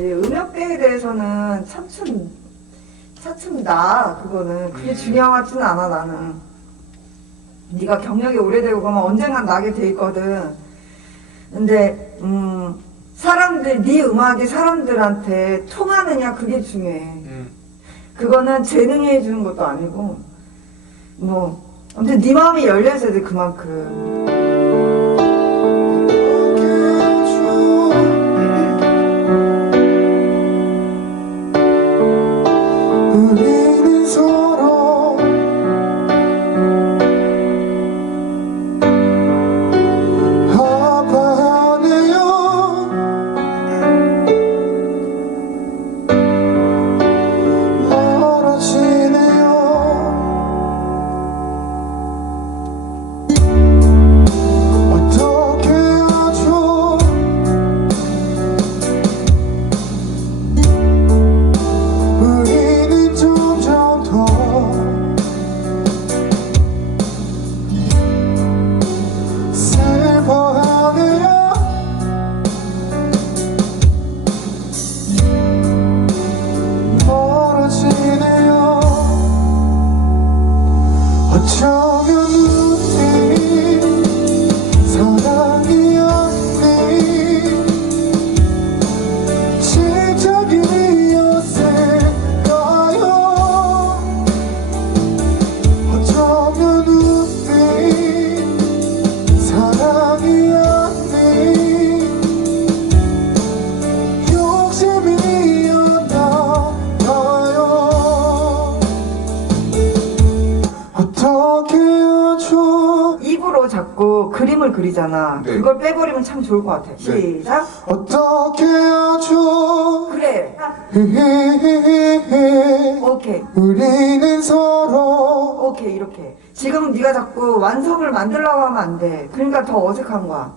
음역대에 대해서는 차츰 차츰 나 그거는 그게 중요하지는 않아 나는. 네가 경력이 오래되고 그러면 언젠간 나게 돼 있거든. 근데 음 사람들 네 음악이 사람들한테 통하느냐 그게 중요해. 음. 그거는 재능이 해주는 것도 아니고 뭐 아무튼 네 마음이 열려 있어야 돼 그만큼. 입으로 자꾸 그림을 그리잖아. 네. 그걸 빼버리면 참 좋을 것 같아. 시작. 어떻게 하죠 그래. 오케이. 우리는 서로 오케이 이렇게. 지금 네가 자꾸 완성을 만들려고 하면 안 돼. 그러니까 더 어색한 거야.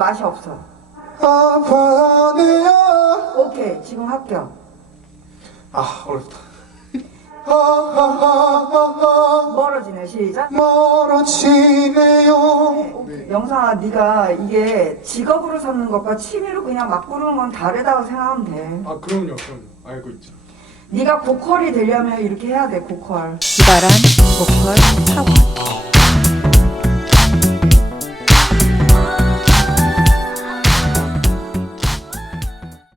맛이 없어. 아파하네요 오케이. 지금 합격. 아 어렵다. 아하하하하 멀어지네. 시작. 멀어지네요 오케이. 영상아, 네가 이게 직업으로 삼는 것과 취미로 그냥 막 부르는 건 다르다고 생각하면 돼. 아 그럼요, 그럼요. 알고 있죠. 네가 고퀄이 되려면 이렇게 해야 돼. 고퀄. 기발한 보컬